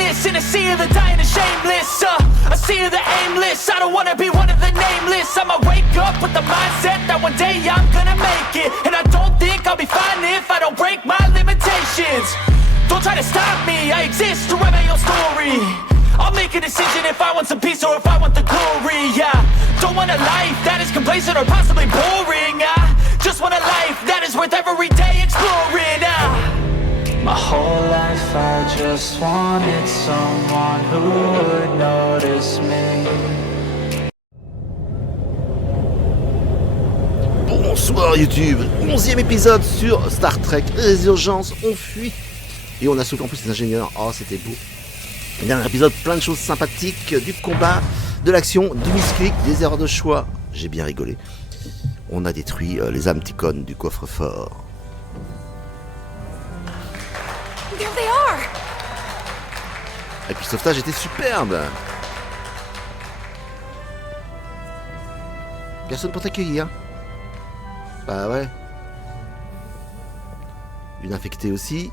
greatness in a sea of the dying and shameless. A sea of the aimless. I don't wanna be one of the nameless. I'ma wake up with the mindset that one day I'm gonna make it. And I don't think I'll be fine if I don't break my limitations. Don't try to stop me, I exist to write my own story. I'll make a decision if I want some peace or if I want the glory. Yeah, don't want a life that is complacent or possibly boring. I just want a life that is worth every day exploring. My whole life I just wanted someone who would notice me. Bonsoir YouTube, 11e épisode sur Star Trek Resurgence, on fuit. Et on a sauvé en plus les ingénieurs, oh c'était beau. Dernier épisode, plein de choses sympathiques, du combat, de l'action, du misclic, des erreurs de choix. J'ai bien rigolé. On a détruit les âmes ticones du coffre-fort. There they are. Et puis le sauvetage était superbe. Personne pour t'accueillir. Bah ouais. Une infectée aussi.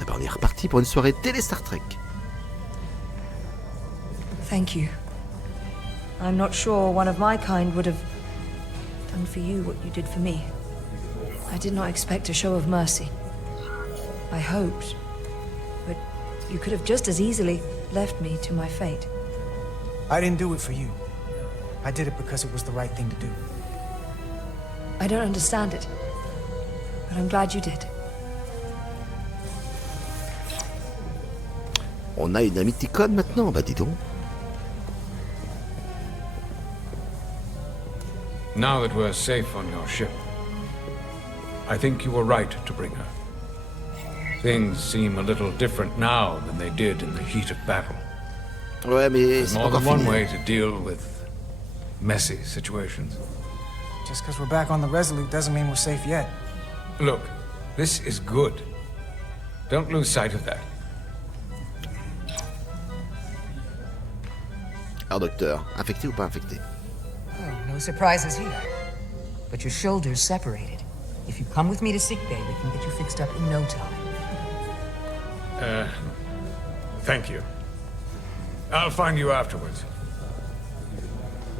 Et ben on est reparti pour une soirée télé Star Trek. Thank you. I'm not sure one of my kind would have done for you what you did for me. I did not expect a show of mercy. I hoped, but you could have just as easily left me to my fate. I didn't do it for you. I did it because it was the right thing to do. I don't understand it, but I'm glad you did. On a une amie ticone maintenant, bah dis donc. Now that we're safe on your ship, I think you were right to bring her. Things seem a little different now than they did in the heat of battle. Ouais, mais There's c'est pas more encore than one fini. way to deal with messy situations. Just because we're back on the Resolute doesn't mean we're safe yet. Look, this is good. Don't lose sight of that. Alors docteur, infecté ou pas infecté? Oh, no surprises here. But your shoulders separated. If you come with me to sickbay, we can get you fixed up in no time. Thank you. I'll find you afterwards.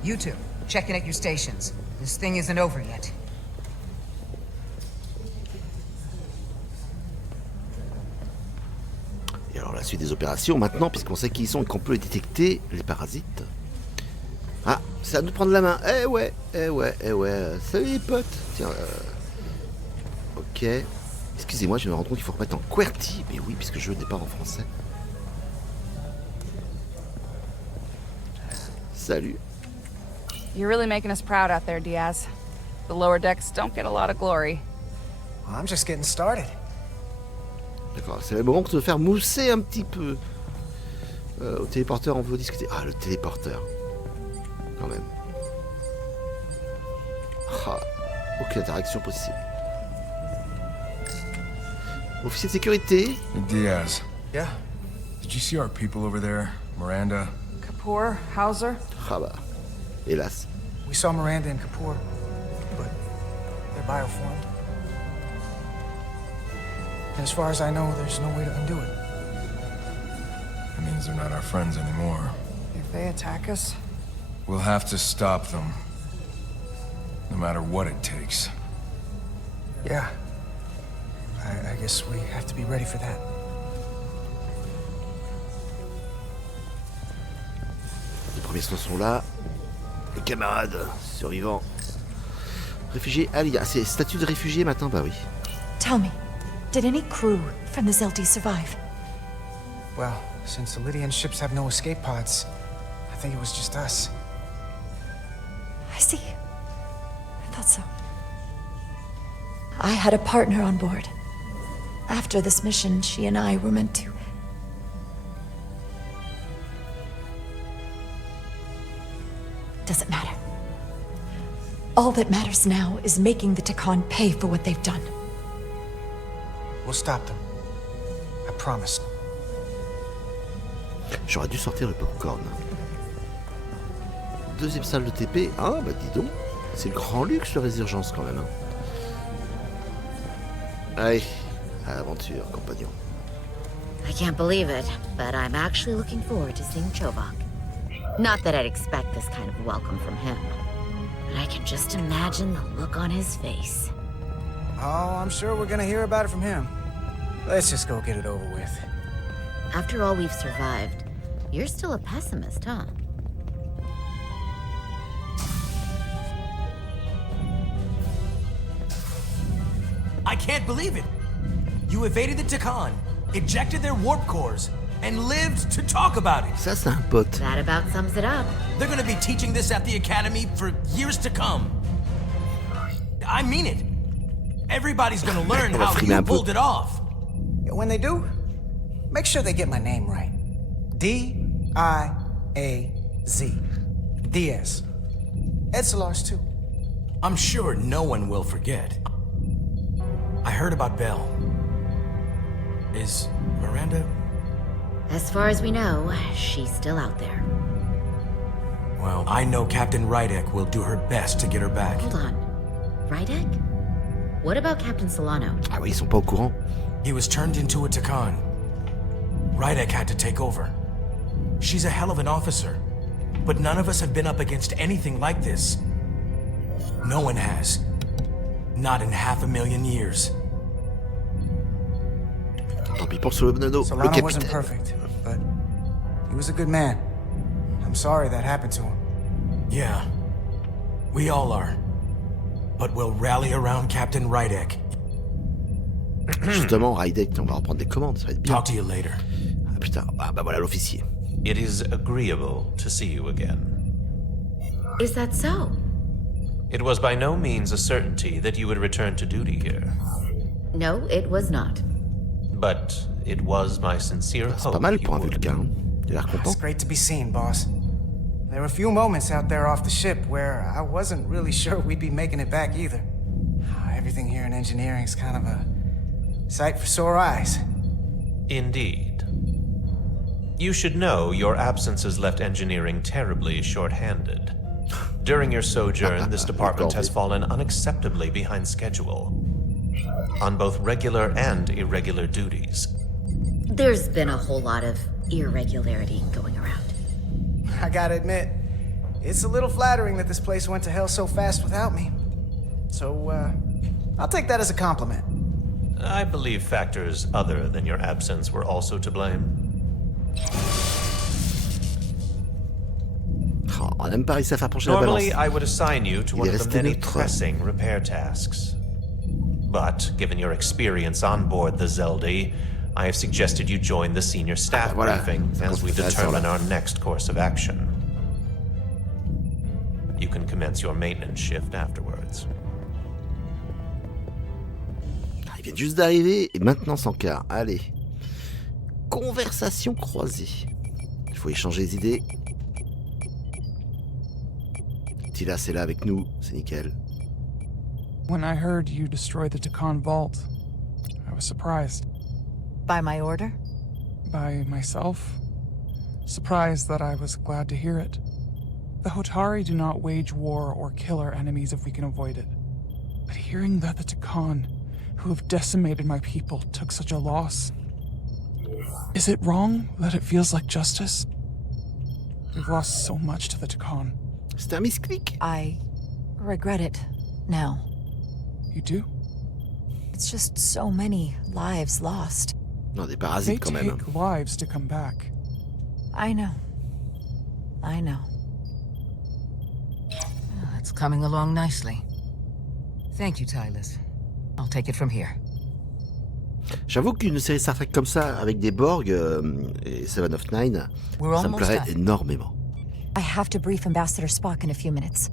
You two, check in at your stations. This thing isn't over yet. Et alors la suite des opérations maintenant, puisqu'on sait qui ils sont et qu'on peut les détecter, les parasites. Ah, c'est à nous de prendre la main. Eh ouais. Salut les potes. Tiens, ok. Excusez-moi, je me rends compte qu'il faut remettre en QWERTY. Mais oui, puisque je n'ai pas en français. Salut. You're really making us proud out there, Diaz. The lower decks don't get a lot of glory. Well, I'm just getting started. D'accord, c'est le moment de te faire mousser un petit peu. Au téléporteur, on veut discuter. Ah, le téléporteur. Quand même. Ah, aucune interaction possible. Officier de sécurité. Diaz, Yeah? did you see our people over there? Miranda? Kapoor, Hauser? Ah bah, hélas. We saw Miranda and Kapoor, but they're bioformed. And as far as I know, there's no way to undo it. That means they're not our friends anymore. If they attack us? We'll have to stop them. No matter what it takes. Yeah. I guess we have to be ready for that. Les premiers soins sont là. Les camarades survivants. Réfugiés. Ah, il y a c'est statut de réfugié maintenant, bah oui. Tell me, did any crew from the Zelda survive? Well, since the Lydian ships have no escape pods, I think it was just us. I see. I thought so. I had a partner on board. After this mission, she and I were meant to... Doesn't matter. All that matters now is making the Tekhamon pay for what they've done. We'll stop them. I promise. J'aurais dû sortir le popcorn. Deuxième salle de TP. Ah, bah dis donc. C'est le grand luxe, le Resurgence, quand même. Hein. Allez, à l'aventure, compagnon. I can't believe it, but I'm actually looking forward to seeing Chobok. Not that I'd expect this kind of welcome from him, but I can just imagine the look on his face. Oh, I'm sure we're gonna hear about it from him. Let's just go get it over with. After all we've survived, you're still a pessimist, huh? I can't believe it! You evaded the Tekhamon, ejected their warp cores, and lived to talk about it! Ça, c'est un pote. That about sums it up. They're gonna be teaching this at the Academy for years to come. I mean it. Everybody's gonna learn how you pulled it off. When they do, make sure they get my name right. D-I-A-Z. Diaz. Edsalars too. I'm sure no one will forget. I heard about Belle. Is Miranda? As far as we know, she's still out there. Well, I know Captain Rydek will do her best to get her back. Hold on. Rydek? What about Captain Solano? Ah oui, ils sont pas au courant. He was turned into a Tekhamon. Rydek had to take over. She's a hell of an officer, but none of us have been up against anything like this. No one has. Not in 500,000 years. Tant pis pour Solano, le Solano wasn't capitaine. perfect, but he was a good man. I'm sorry that happened to him. Yeah, we all are. But we'll rally around Captain Rydek. Justement, Rydek, on va reprendre des commandes, ça va être bien. Talk to you later. Ah putain, ah bah voilà l'officier. It is agreeable to see you again. Is that so? It was by no means a certainty that you would return to duty here. No, it was not. But it was my sincere C'est hope pas mal you pour un would. Vulcain, hein. Il a l'air content. It's great to be seen, boss. There were a few moments out there off the ship where I wasn't really sure we'd be making it back either. Everything here in engineering's kind of a sight for sore eyes. Indeed. You should know your absence has left engineering terribly short-handed. During your sojourn, this department has fallen unacceptably behind schedule on both regular and irregular duties. There's been a whole lot of irregularity going around. I gotta admit, it's a little flattering that this place went to hell so fast without me. So, I'll take that as a compliment. I believe factors other than your absence were also to blame. Oh, on n'a même pas réussi à faire pencher la balance. Normally, I would assign you to Il one est of the resté many neutre. pressing repair tasks. But, given your experience on board the Zeldi, I have suggested you join the senior staff voilà. briefing as we Conférence, determine voilà. our next course of action. You can commence your maintenance shift afterwards. Il vient juste d'arriver et maintenant s'encarre. Allez. Conversation croisée. Il faut échanger les idées. Tilas est là avec nous, c'est nickel. When I heard you destroyed the Tekhamon vault, I was surprised. By my order? By myself. Surprised that I was glad to hear it. The Hotari do not wage war or kill our enemies if we can avoid it. But hearing that the Tekhamon, who have decimated my people, took such a loss... Is it wrong that it feels like justice? We've lost so much to the Tekhamon. C'est un misclic. I regret it now. You do? It's just so many lives lost. Non, des They parasites quand même. take lives to come back. I know. I know. It's coming along nicely. Thank you, Tylus. I'll take it from here. J'avoue qu'une série Star Trek comme ça, avec des Borg et Seven of Nine, We're ça me almost plairait done. énormément. I have to brief Ambassador Spock in a few minutes.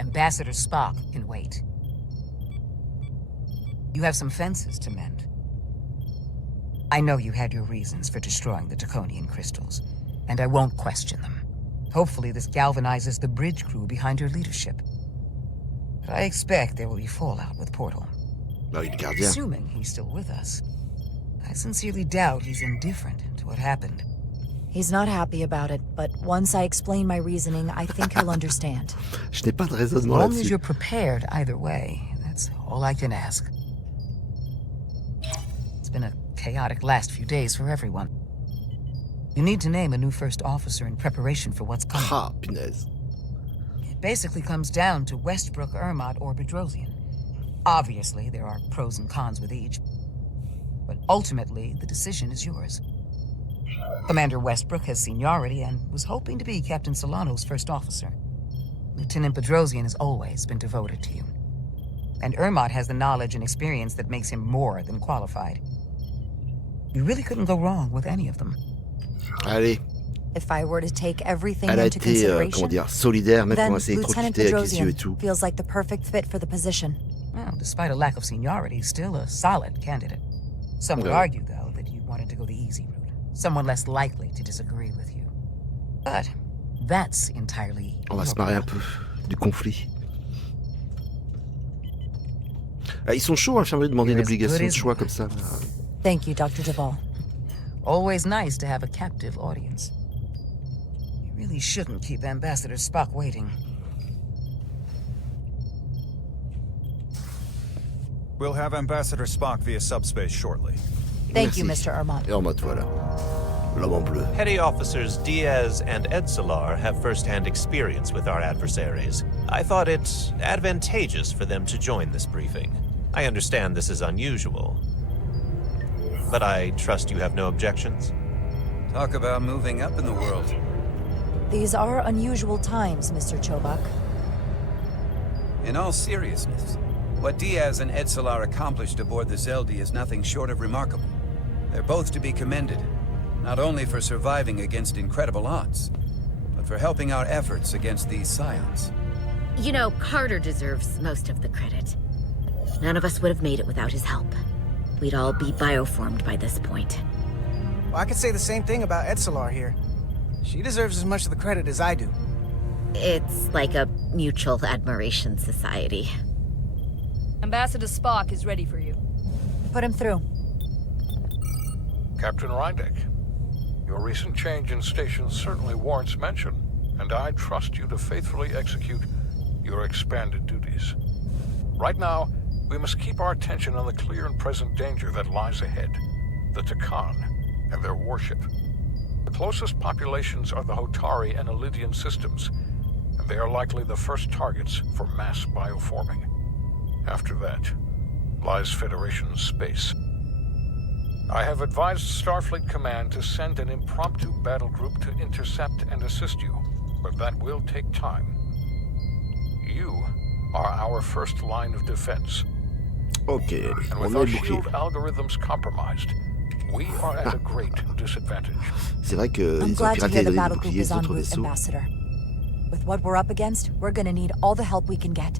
Ambassador Spock can wait. You have some fences to mend. I know you had your reasons for destroying the Draconian crystals, and I won't question them. Hopefully this galvanizes the bridge crew behind your leadership. But I expect there will be fallout with Portal. Bah oui, le gardien. Assuming he's still with us. I sincerely doubt he's indifferent to what happened. He's not happy about it, but once I explain my reasoning, I think he'll understand. Je n'ai pas de As raisonnement long as là-dessus. you're prepared either way, that's all I can ask. It's been a chaotic last few days for everyone. You need to name a new first officer in preparation for what's coming. Ah, punaise. It basically comes down to Westbrook, Ermot, or Bedrosian. Obviously, there are pros and cons with each, but ultimately, the decision is yours. Commander Westbrook has seniority and was hoping to be Captain Solano's first officer. Lieutenant Bedrosian has always been devoted to you. And Ermot has the knowledge and experience that makes him more than qualified. You really couldn't go wrong with any of them. Allez. If I were to take everything Elle a into été, consideration, comment dire, solidaire, même then quand elle s'est Lieutenant électrocutée avec les yeux et Bedrosian tout. feels like the perfect fit for the position. Well, despite a lack of seniority, still a solid candidate. Some would argue, though, that you wanted to go the easy route. Someone less likely to disagree with you. But that's entirely... On va se marrer un peu du conflit. Ah, ils sont chauds, infirmiers, de demander une obligation de choix comme ça. Thank you, Dr. Duvall. Always nice to have a captive audience. You really shouldn't keep Ambassador Spock waiting. We'll have Ambassador Spock via subspace shortly. Thank you, Mr. Ermot. Ermot, voilà. L'homme en bleu. Petty Officers Diaz and Edsolar have first-hand experience with our adversaries. I thought it advantageous for them to join this briefing. I understand this is unusual, but I trust you have no objections? Talk about moving up in the world. These are unusual times, Mr. Chobak. In all seriousness, what Diaz and Edsolar accomplished aboard the Zeldi is nothing short of remarkable. They're both to be commended, not only for surviving against incredible odds, but for helping our efforts against these scions. You know, Carter deserves most of the credit. None of us would have made it without his help. We'd all be bioformed by this point. Well, I could say the same thing about Edsolar here. She deserves as much of the credit as I do. It's like a mutual admiration society. Ambassador Spock is ready for you. Put him through. Captain Rydek, your recent change in station certainly warrants mention, and I trust you to faithfully execute your expanded duties. Right now, we must keep our attention on the clear and present danger that lies ahead, the Tekhamon and their warship. The closest populations are the Hotari and Elydian systems, and they are likely the first targets for mass bioforming. After that, lies Federation space. I have advised Starfleet Command to send an impromptu battle group to intercept and assist you, but that will take time. You are our first line of defense. Ok, And on with a our bouclier. shield algorithms compromised, we are at a great disadvantage. C'est vrai que I'm ils ont glad to piraté hear the les battle group boucliers is des en autres route, vaisseaux. Ambassador. With what we're up against, we're gonna need all the help we can get.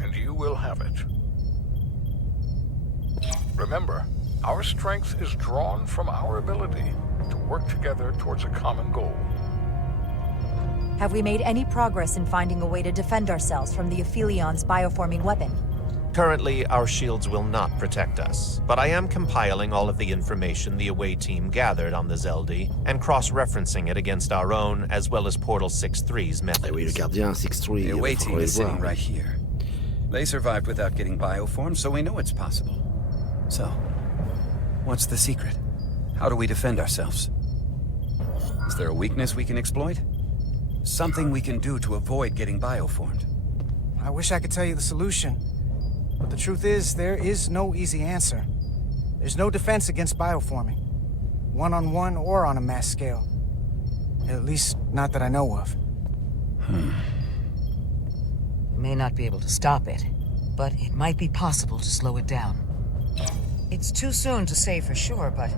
And you will have it. Remember, our strength is drawn from our ability to work together towards a common goal. Have we made any progress in finding a way to defend ourselves from the Aphilion's bioforming weapon? Currently, our shields will not protect us, but I am compiling all of the information the away team gathered on the Zeldi and cross-referencing it against our own as well as Portal 6-3's methods. Ah oui, le gardien 6-3, The away team is sitting voir. right here. They survived without getting bioformed, so we know it's possible. So, what's the secret? How do we defend ourselves? Is there a weakness we can exploit? Something we can do to avoid getting bioformed? I wish I could tell you the solution, but the truth is, there is no easy answer. There's no defense against bioforming, one-on-one or on a mass scale. At least, not that I know of. You may not be able to stop it, but it might be possible to slow it down. It's too soon to say for sure, but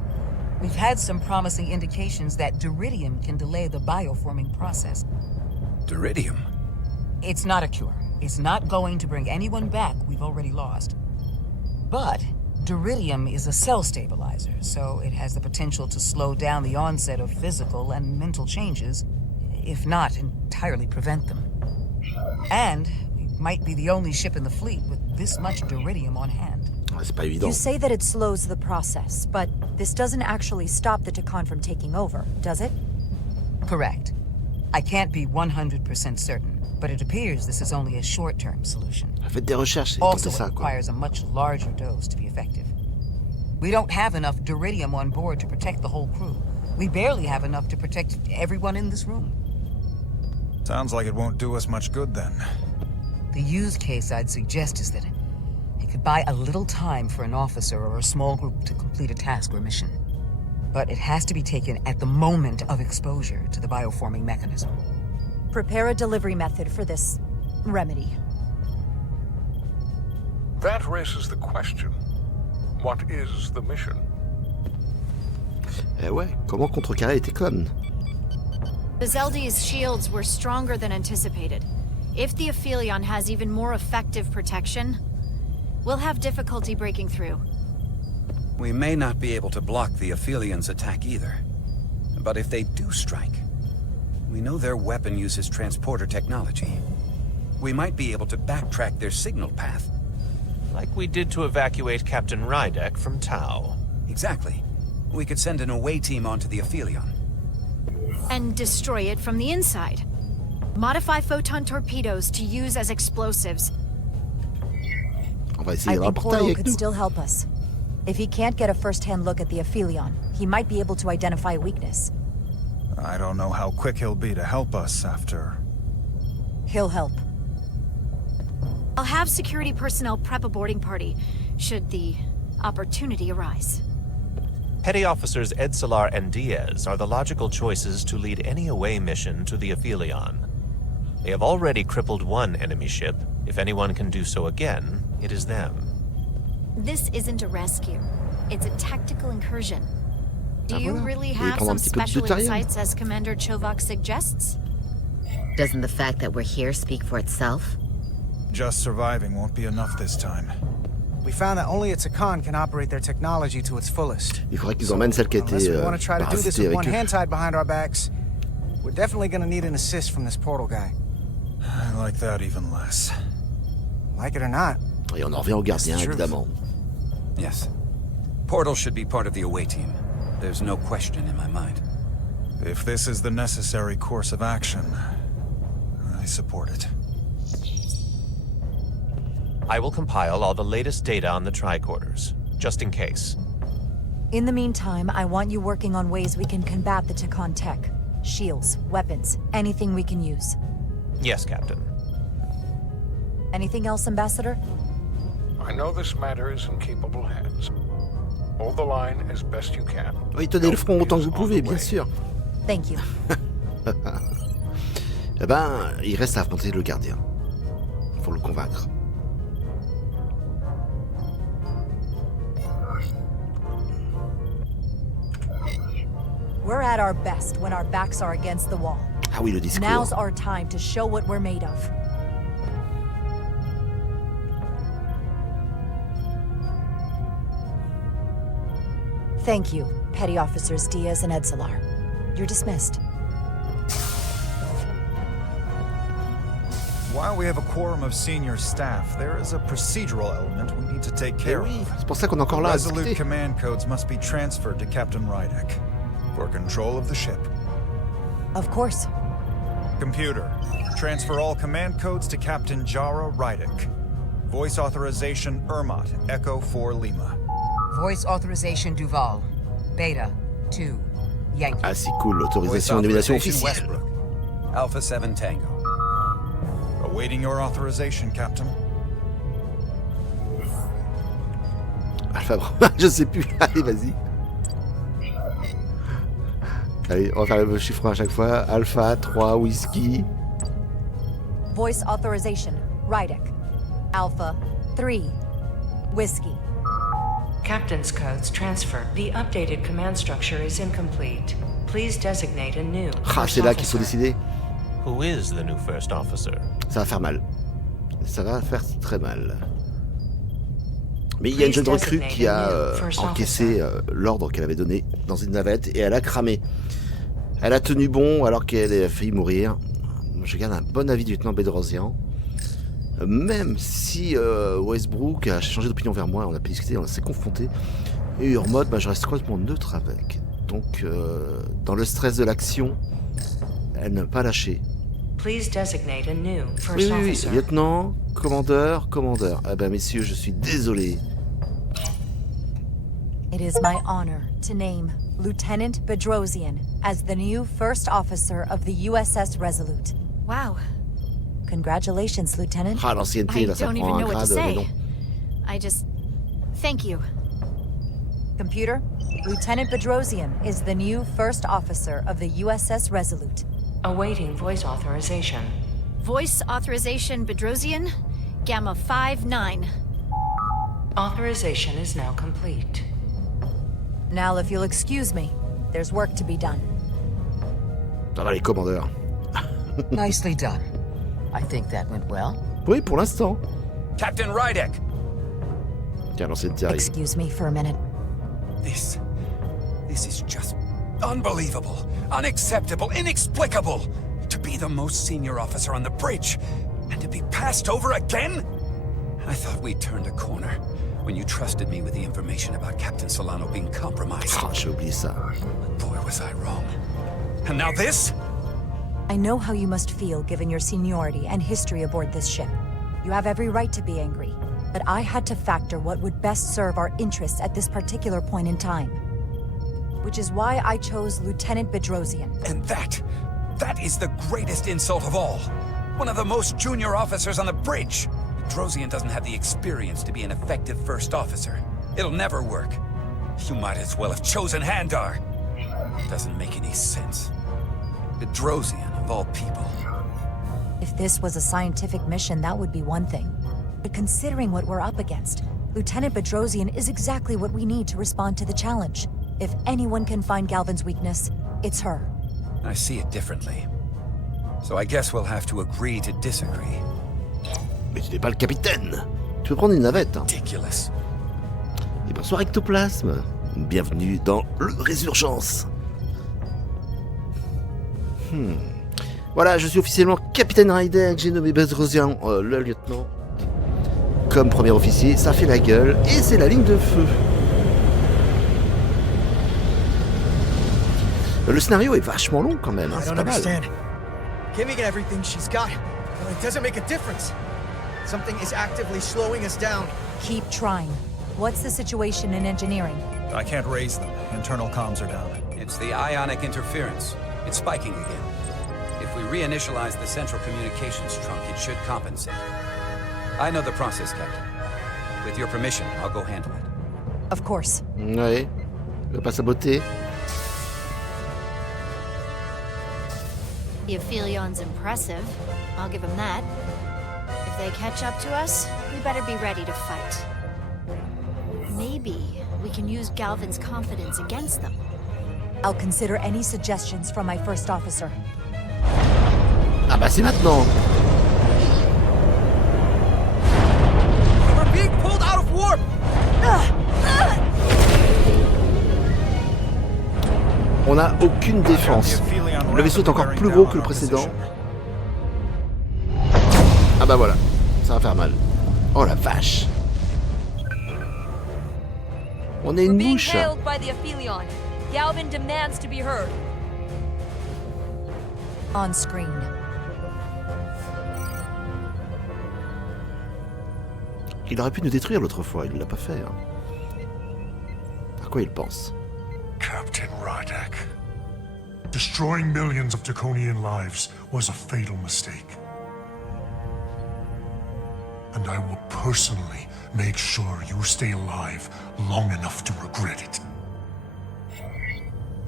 we've had some promising indications that Duridium can delay the bioforming process. Duridium? It's not a cure. It's not going to bring anyone back we've already lost. But Duridium is a cell stabilizer, so it has the potential to slow down the onset of physical and mental changes, if not entirely prevent them. And we might be the only ship in the fleet with this much Duridium on hand. C'est pas évident. You say that it slows the process, but this doesn't actually stop the Tekhamon from taking over, does it? Correct. I can't be 100% certain, but it appears this is only a short-term solution. Faites des recherches et Also, tentez ça, it quoi. requires a much larger dose to be effective. We don't have enough duridium on board to protect the whole crew. We barely have enough to protect everyone in this room. Sounds like it won't do us much good then. The use case I'd suggest is that it could buy a little time for an officer or a small group to complete a task or mission. But it has to be taken at the moment of exposure to the bioforming mechanism. Prepare a delivery method for this remedy. That raises the question. What is the mission? Eh ouais, comment contrecarrer les Tekhamon? The Zeldi's shields were stronger than anticipated. If the Aphelion has even more effective protection, we'll have difficulty breaking through. We may not be able to block the Aphelions' attack either. But if they do strike, we know their weapon uses transporter technology. We might be able to backtrack their signal path. Like we did to evacuate Captain Rydek from Tau. Exactly. We could send an away team onto the Aphelion. And destroy it from the inside. Modify photon torpedoes to use as explosives. On va essayer I de think rapporter Portal avec could nous. still help us. If he can't get a first-hand look at the Aphelion, he might be able to identify a weakness. I don't know how quick he'll be to help us after... He'll help. I'll have security personnel prep a boarding party, should the opportunity arise. Petty Officers Edsalar and Diaz are the logical choices to lead any away mission to the Aphelion. They have already crippled one enemy ship. If anyone can do so again, it is them. This isn't a rescue. It's a tactical incursion. Do you voilà. really Et have prendre un some petit peu de special détail. insights, as Commander Chovak suggests? Doesn't the fact that we're here speak for itself? Just surviving won't be enough this time. We found that only a Tekhamon can operate their technology to its fullest. Il faudrait qu'ils emmènent celle qui a Unless été we want to try to do this parasitée with one avec eux. hand tied behind our backs, we're definitely gonna need an assist from this portal guy. I like that even less. Like it or not. Et on en revient au gardien, évidemment. Yes. Portal should be part of the away team. There's no question in my mind. If this is the necessary course of action, I support it. I will compile all the latest data on the tricorders, just in case. In the meantime, I want you working on ways we can combat the Tekhamon tech. Shields, weapons, anything we can use. Yes, Captain. Anything else, Ambassador? I know this matter is in capable hands. Hold the line as best you can. Oui, tenez le front autant que vous pouvez, bien sûr. Thank you. Eh ben, il reste à affronter le gardien. Faut le convaincre. We're at our best when our backs are against the wall. Ah oui, le discours. Now's our time to show what we're made of. Thank you, Petty Officers Diaz and Edsalar. You're dismissed. While we have a quorum of senior staff, there is a procedural element we need to take care oui, of. c'est pour ça qu'on est encore là à Resolute discuter. command codes must be transferred to Captain Rydek for control of the ship. Of course. Computer, transfer all command codes to Captain Jara Rydek. Voice authorization Ermot, Echo 4 Lima. Voice authorization Duval. Beta 2 Yankee. Ah si cool, Voice l'autorisation de nomination authorization officielle. Westbrook. Alpha 7 Tango. Awaiting your authorization, Captain. Alpha, je sais plus. Allez, vas-y. Allez, on va faire le chiffre à chaque fois. Alpha, 3, whisky. Voice authorization, Rydek. Alpha 3, Whiskey. Captain's codes transfer. The updated command structure is incomplete. Please designate a new Ah, c'est là qu'il faut décider. Who is the new first officer? Ça va faire mal. Ça va faire très mal. Mais il y a une jeune recrue qui a encaissé l'ordre qu'elle avait donné dans une navette et elle a cramé. Elle a tenu bon alors qu'elle a failli mourir. Je garde un bon avis du lieutenant Bedrosian. Même si Westbrook a changé d'opinion vers moi, on a pu discuter, on s'est confronté. Et Urmot, je reste complètement neutre avec. Donc, dans le stress de l'action, elle n'a pas lâché. Please designate a new first Oui, officer. lieutenant, commandeur. Ah ben messieurs, je suis désolé. It is my honor to name Lieutenant Bedrosian as the new first officer of the USS Resolute. Wow. Congratulations, Lieutenant. Ah, l'ancienneté, là, ça don't prend even un know what to grade, mais say. non. I just... Thank you. Computer, Lieutenant Bedrosian is the new first officer of the USS Resolute. Awaiting voice authorization. Voice authorization Bedrosian, Gamma 5-9. Authorization is now complete. Now, if you'll excuse me, there's work to be done. Ça va, les commandeurs. Nicely done. I think that went well. Oui, pour l'instant. Captain Rydek! Tiens, l'ancienneté arrive. Excuse me for a minute. This is just unbelievable, unacceptable, inexplicable. To be the most senior officer on the bridge, and to be passed over again? I thought we'd turned a corner when you trusted me with the information about Captain Solano being compromised. Ah, j'ai oublié ça. Boy, was I wrong. And now this? I know how you must feel given your seniority and history aboard this ship. You have every right to be angry, but I had to factor what would best serve our interests at this particular point in time. Which is why I chose Lieutenant Bedrosian. And that is the greatest insult of all. One of the most junior officers on the bridge. Bedrosian doesn't have the experience to be an effective first officer. It'll never work. You might as well have chosen Handar. Doesn't make any sense. Bedrosian, of all people. If this was a scientific mission, that would be one thing. But considering what we're up against, Lieutenant Bedrosian is exactly what we need to respond to the challenge. If anyone can find Galvin's weakness, it's her. I see it differently. So I guess we'll have to agree to disagree. Mais tu n'es pas le capitaine. Tu peux prendre une navette. Hein. Ridiculous. Et bonsoir Ectoplasme. Bienvenue dans le Resurgence. Voilà, je suis officiellement capitaine Rydek. J'ai nommé Bedrosian, le lieutenant, comme premier officier. Ça fait la gueule et c'est la ligne de feu. Le scénario est vachement long quand même. Hein, c'est pas mal. Giving everything she's got, well, it doesn't make a difference. Something is actively slowing us down. Keep trying. What's the situation in engineering? I can't raise them. Internal comms are down. It's the ionic interference. It's spiking again. If we reinitialize the central communications trunk, it should compensate. I know the process, Captain. With your permission, I'll go handle it. Of course. Ouais, il va pas saboter. The Aphilion's impressive. I'll give him that. If they catch up to us, we better be ready to fight. Maybe we can use Galvin's confidence against them. I'll consider any suggestions from my first officer. Ah bah c'est maintenant. We're being pulled out of warp! On n'a aucune défense. Le vaisseau est encore plus gros que le précédent. Ah bah voilà, ça va faire mal. Oh la vache. On est une mouche. By the Aphelion. Galvin demands to be heard. On screen. Il aurait pu nous détruire l'autre fois, il l'a pas fait. Hein. À quoi il pense? Captain Rydek. Destroying millions of Tekonian lives was a fatal mistake. And I will personally make sure you stay alive long enough to regret it.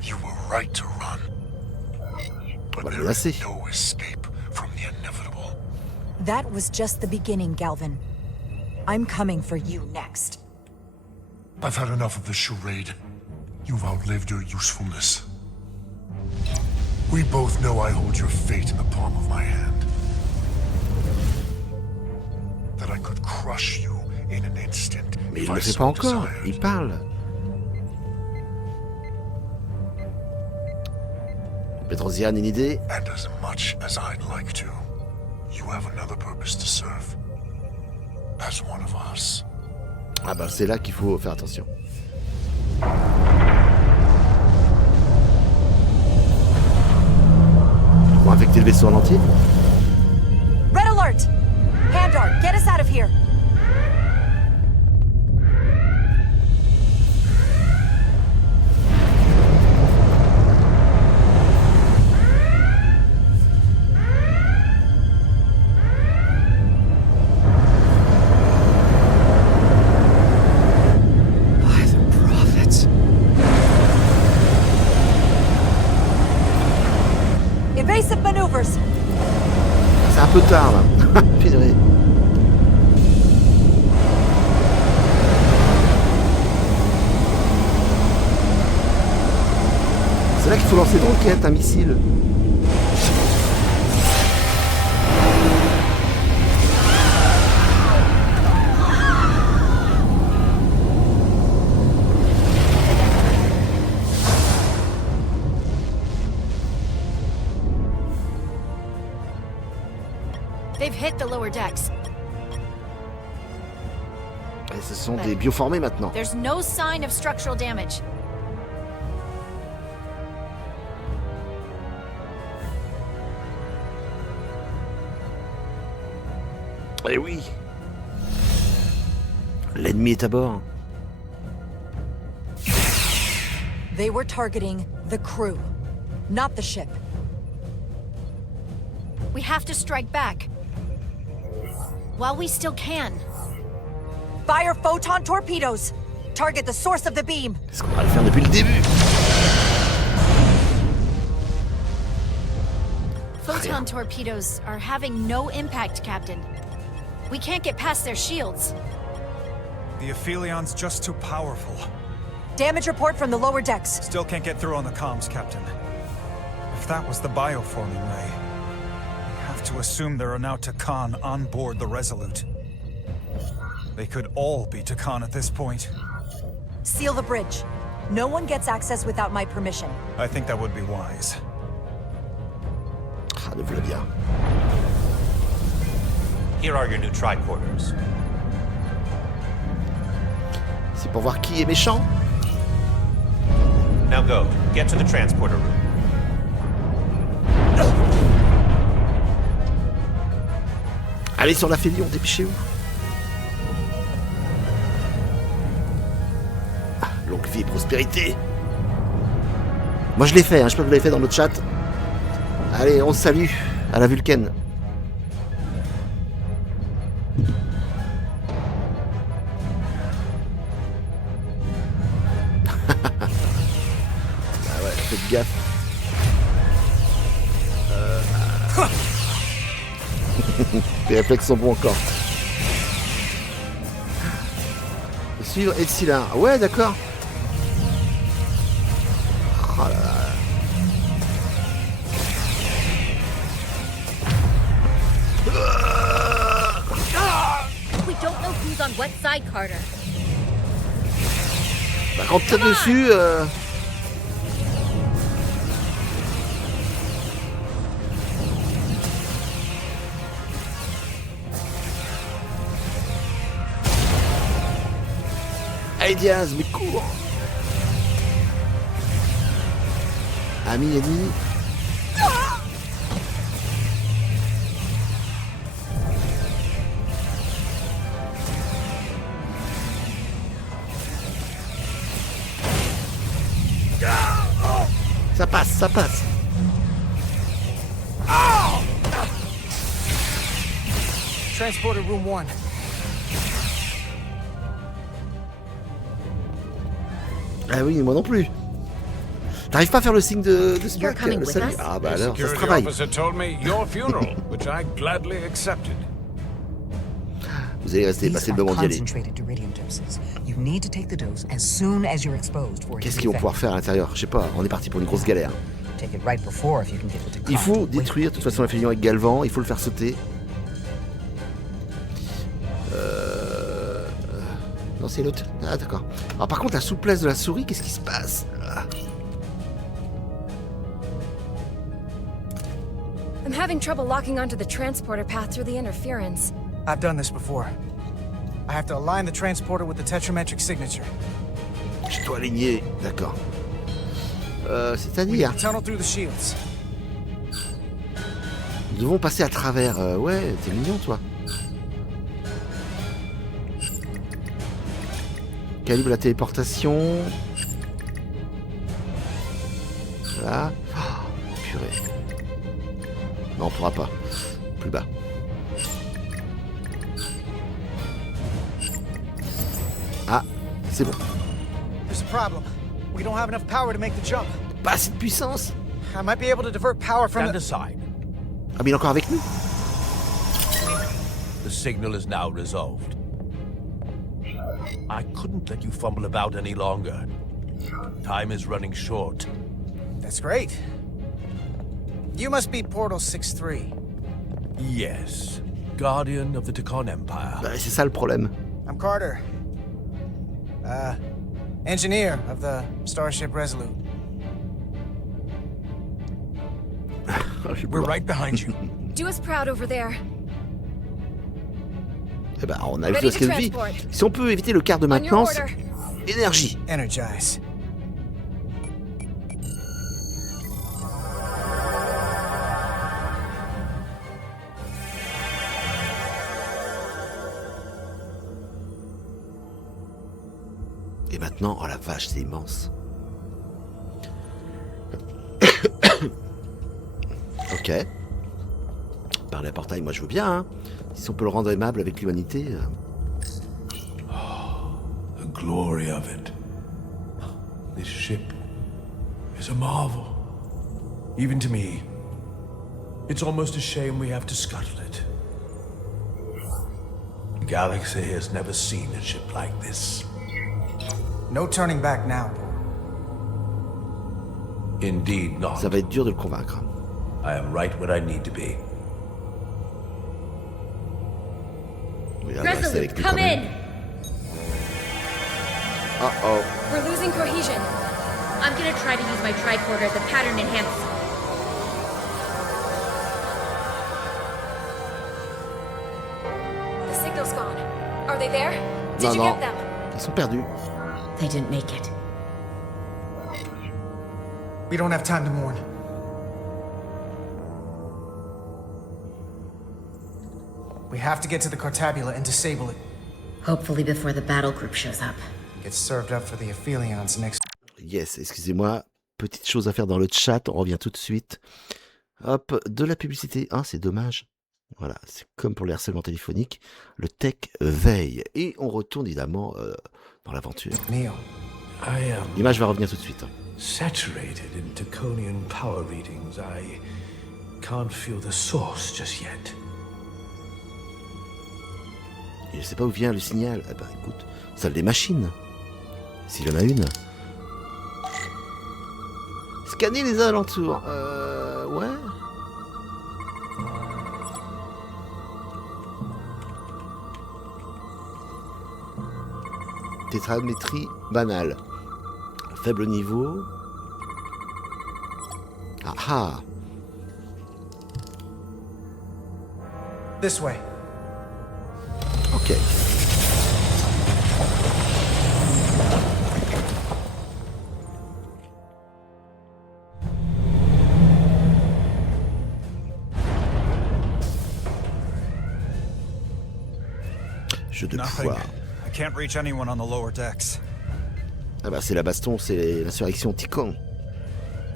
You were right to run. But there is no escape from the inevitable. That was just the beginning, Galvin. I'm coming for you next. I've had enough of this charade. You've outlived your usefulness. We both know I hold your fate in the palm of my hand. That I could crush you in an instant. Mais il ne le fait pas encore, il parle. Bedrosian, une idée? And as much as I'd like to, you have another purpose to serve. As one of us. Ah bah c'est là qu'il faut faire attention. Ils vont infecter le vaisseau en entier? Red alert! Handar, get us out of here! maneuvers. C'est un peu tard là. Purée. C'est là qu'il faut lancer une roquette, un missile. They've hit the lower decks. Et ce sont des bioformés maintenant. There's no sign of structural damage. Eh oui. L'ennemi est à bord. They were targeting the crew, not the ship. We have to strike back. While we still can. Fire photon torpedoes! Target the source of the beam! C'est ce qu'on va le faire depuis le début. Photon torpedoes are having no impact, Captain. We can't get past their shields. The Aphilion's just too powerful. Damage report from the lower decks. Still can't get through on the comms, Captain. If that was the bioforming ray, we have to assume there are now Tekhamon on board the Resolute. They could all be Tekhamon at this point. Seal the bridge. No one gets access without my permission. I think that would be wise. Ah, le voilà bien. Here are your new tricorders. C'est pour voir qui est méchant. Now go. Get to the transporter room. Allez sur la Félion, dépêchez-vous. Ah, longue vie et prospérité. Moi je l'ai fait, hein, je sais pas que vous l'avez fait dans le chat. Allez, on se salue à la Vulcaine. Ah ouais, faites gaffe. Les réflexes sont bons encore. Suivre et de cylindre. Ouais, d'accord. Oh là là. We don't know who's on what side, Carter. Bah, quand t'es dessus, Allez Diaz, mais cours. Ami, ennemi. Ça passe, ça passe. Transporter room 1. Ah oui, moi non plus. T'arrives pas à faire le signe de Spock, le salut. Ah bah alors, ça se travaille. Vous allez rester, passer le moment d'y aller. Qu'est-ce qu'ils vont pouvoir faire à l'intérieur? Je sais pas, on est parti pour une grosse galère. Il faut détruire, de toute façon, la Félion avec Galvan, il faut le faire sauter. Non, c'est l'autre. Ah, d'accord. Alors, par contre, la souplesse de la souris, qu'est-ce qui se passe? I'm having trouble locking onto the transporter path through the interference. I've done this before. I have to align the transporter with the tetrametric signature. Je dois aligner, d'accord. C'est-à-dire... Tunnel through the shields. Nous devons passer à travers... ouais, t'es mignon, toi. Calibre la téléportation. Voilà. Oh, purée. Non, on pourra pas. Plus bas. Ah, c'est bon. There's a problem. We don't have enough power to make the jump. Pas assez de puissance. I might be able to divert power from Stand aside. Ah mais il est encore avec nous. The signal is now resolved. I couldn't let you fumble about any longer. Time is running short. That's great. You must be Portal 6-3. Yes. Guardian of the Tekhamon Empire. Bah, c'est ça le problème. I'm Carter. Engineer of the Starship Resolute. We're right behind you. Do us proud over there. Eh ben, on a vu ce qu'elle vit. Si on peut éviter le quart de maintenance, énergie. Energize. Et maintenant, oh la vache, c'est immense. Ok. Parler à portail, moi je veux bien, hein. Si on peut le rendre aimable avec l'humanité. The glory of it. This ship is a marvel. Even to me. It's almost a shame we have to scuttle it. The galaxy has never seen a ship like this. No turning back now. Indeed not. Ça va être dur de le convaincre. I am right where I need to be. Resolute, come in! Uh-oh. We're losing cohesion. I'm gonna try to use my tricorder as a pattern enhance. The signal's gone. Are they there? Did Non, you non. get them? Ils sont perdus. They didn't make it. We don't have time to mourn. We have to get to the Cartabula and disable it. Hopefully before the battle group shows up. Get served up for the Aphelions next. Yes, excusez-moi. Petite chose à faire dans le chat, on revient tout de suite. Hop, de la publicité. Ah, c'est dommage. Voilà, c'est comme pour les harcèlements téléphoniques. Le Tekh veille. Et on retourne évidemment dans l'aventure. L'image va revenir tout de suite. Saturated in Tekhamon power readings, I can't feel the source just yet. Et je sais pas où vient le signal. Eh ben écoute, celle des machines. S'il y en a une. Scanner les alentours. Ouais. Tétramétrie banale. Faible niveau. Ah ah. This way. Ok. Jeu de pouvoir. I can't reach anyone on the lower decks. Ah bah c'est la baston, c'est l'insurrection Tekhamon.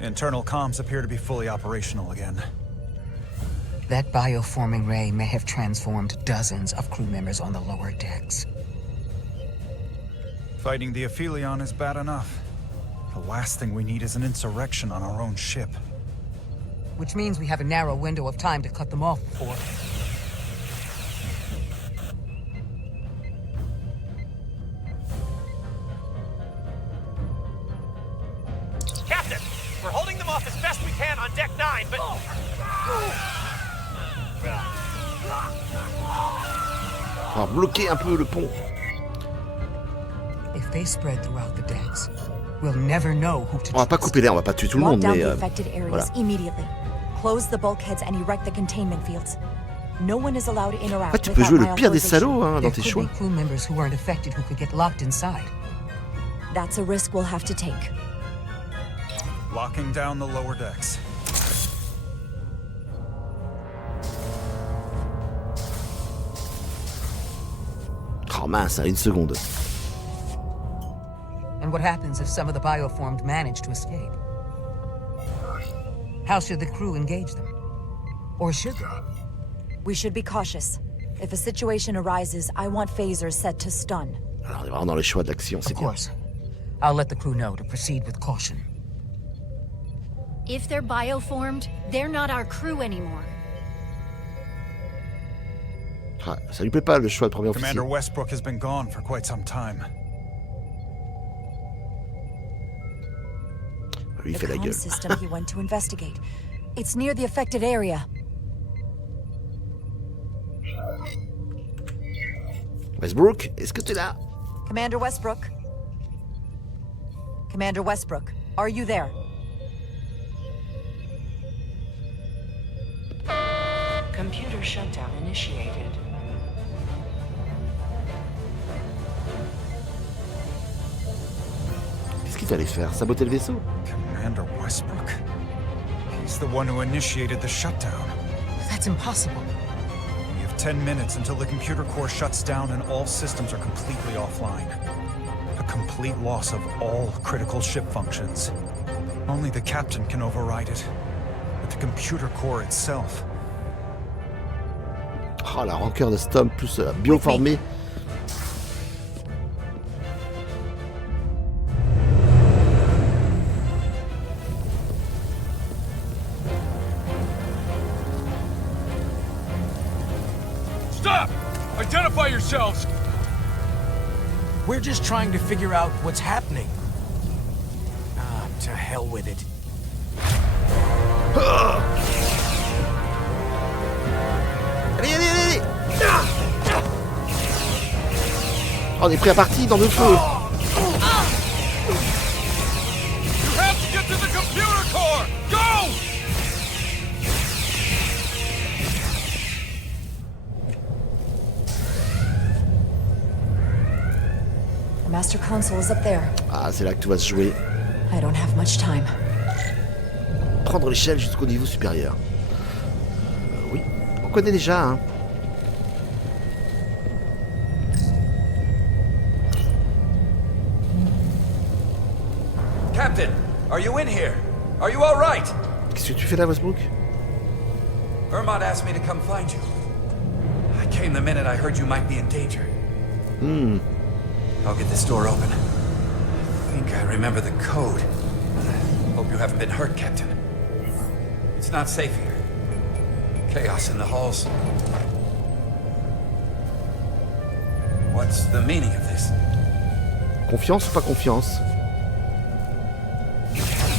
Internal comms appear to be fully operational again. That bioforming ray may have transformed dozens of crew members on the lower decks. Fighting the Aphelion is bad enough. The last thing we need is an insurrection on our own ship. Which means we have a narrow window of time to cut them off before... Captain, we're holding them off as best we can on Deck 9, but... On va bloquer un peu le pont. If they spread throughout the decks, we'll never know who to On va pas couper l'air, on va pas tuer tout le monde, mais voilà. Immediately. Close the bulkheads and erect the containment fields. No one is allowed to interact. Ah, tu peux jouer le pire des salauds hein, dans tes choix. Crew members who weren't affected who could get locked inside. That's a risk we'll have to take. Locking down the lower decks. Oh mince, à une seconde. And what happens if some of the bioformed manage to escape? How should the crew engage them? Or should they? We should be cautious. If a situation arises, I want phasers set to stun. Alors on est vraiment dans les choix d'action, c'est bien. Of course. I'll let the crew know to proceed with caution. If they're bioformed, they're not our crew anymore. Ah, ça lui plaît pas le choix de premier officier. Commander Westbrook has been gone for quite some time. Lui, il fait la The comm gueule. system he went to investigate. It's near the affected area. Westbrook, est-ce que tu es là? Commander Westbrook? Commander Westbrook, are you there? Computer shutdown initiated. Qu'est-ce qu'il fallait faire? Saboter le vaisseau? Commander Westbrook? He's the one who initiated the shutdown. That's impossible. We have 10 minutes until the computer core shuts down and all systems are completely offline. A complete loss of all critical ship functions. Only the captain can override it. But the computer core itself... Oh, la rancœur de cet homme, plus bioformé. Stop! Identify yourselves! We're just trying to figure out what's happening. Ah, to hell with it. Allez, allez, allez! Oh, on est pris à partie dans le feu. You have to get to the computer core! Go! The master console is up there. Ah, c'est là que tout va se jouer. I don't have much time. Prendre l'échelle jusqu'au niveau supérieur. Oui, on connaît déjà, hein. Captain, are you in here? Are you all right? Qu'est-ce que tu fais là, Westbrook? Ermont asked me to come find you. I came the minute I heard you might be in danger. I'll get this door open. I think I remember the code. Hope you haven't been hurt, Captain. It's not safe here. Chaos in the halls. What's the meaning of this? Confiance ou pas confiance?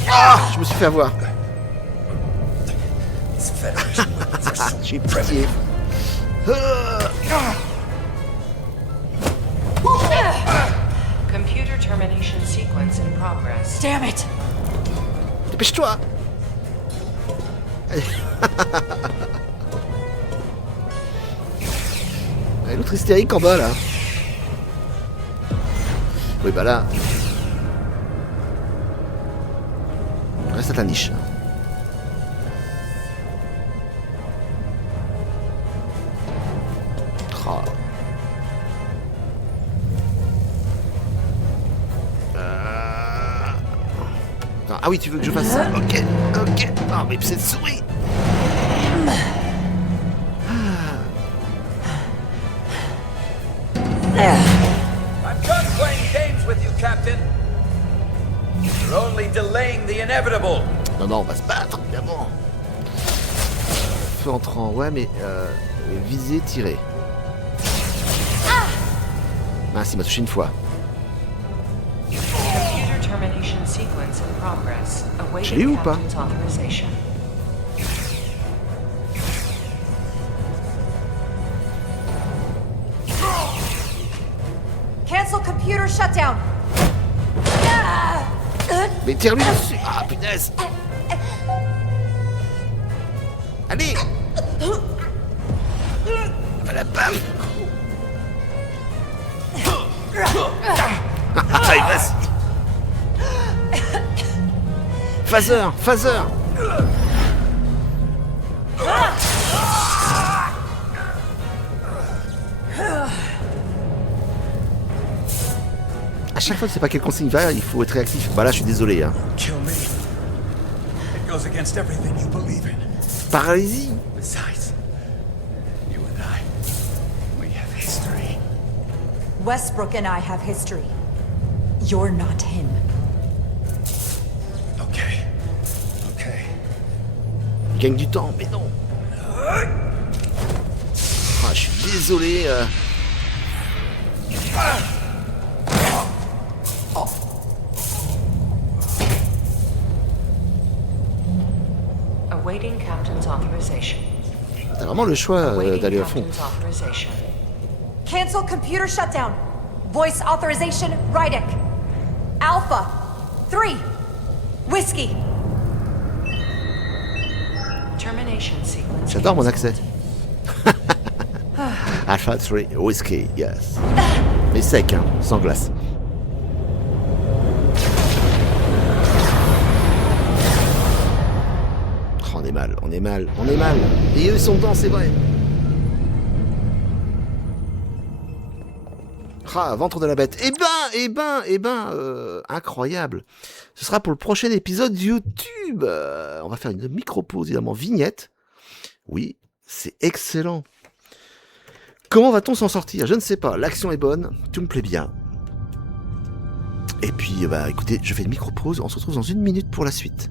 Ah, je me suis fait avoir. J'ai pitié. Computer termination sequence in progress. Damn it! Dépêche-toi. L'autre hystérique en bas là. Oui bah là. Reste à ta niche. Oh. Ah oui, tu veux que je fasse ça? Ok, ok. Ah mais c'est souris. I'm done playing games with you, Captain. You're only delaying the inevitable. Non, non, on va se battre, évidemment. Feu entrant, ouais, mais viser, tirer. Ah, il m'a touché une fois. Computer termination sequence in progress. Je l'ai eu ou pas? Captain's authorization. Cancel computer shutdown. Mais tire-lui dessus. Ah, punaise. Allez. Voilà, bam. Allez, vas-y. Phaser, phaser. À chaque fois que c'est pas quelle consigne va, il faut être réactif. Bah là, je suis désolé. Hein. Kill me. It goes against everything you believe in. Paralysie. Besides, you and I, we have history. Westbrook and I have history. You're not him. Okay. Okay. Il gagne du temps, mais non. Ah, je suis désolé. Oh. Awaiting captain's authorization. T'as vraiment le choix d'aller à fond. Cancel computer shutdown. Voice authorization, Rydek. Alpha 3. Whiskey. Termination sequence. J'adore mon accès. Alpha 3, Whiskey, yes. Mais sec, hein, sans glace. Oh, on est mal, on est mal, on est mal. Et eux ils sont dedans, c'est vrai. Ah, ventre de la bête. Incroyable. Ce sera pour le prochain épisode YouTube. On va faire une micro-pause, évidemment, vignette. Oui, c'est excellent. Comment va-t-on s'en sortir? Je ne sais pas. L'action est bonne, tout me plaît bien. Et puis, écoutez, je fais une micro-pause. On se retrouve dans 1 minute pour la suite.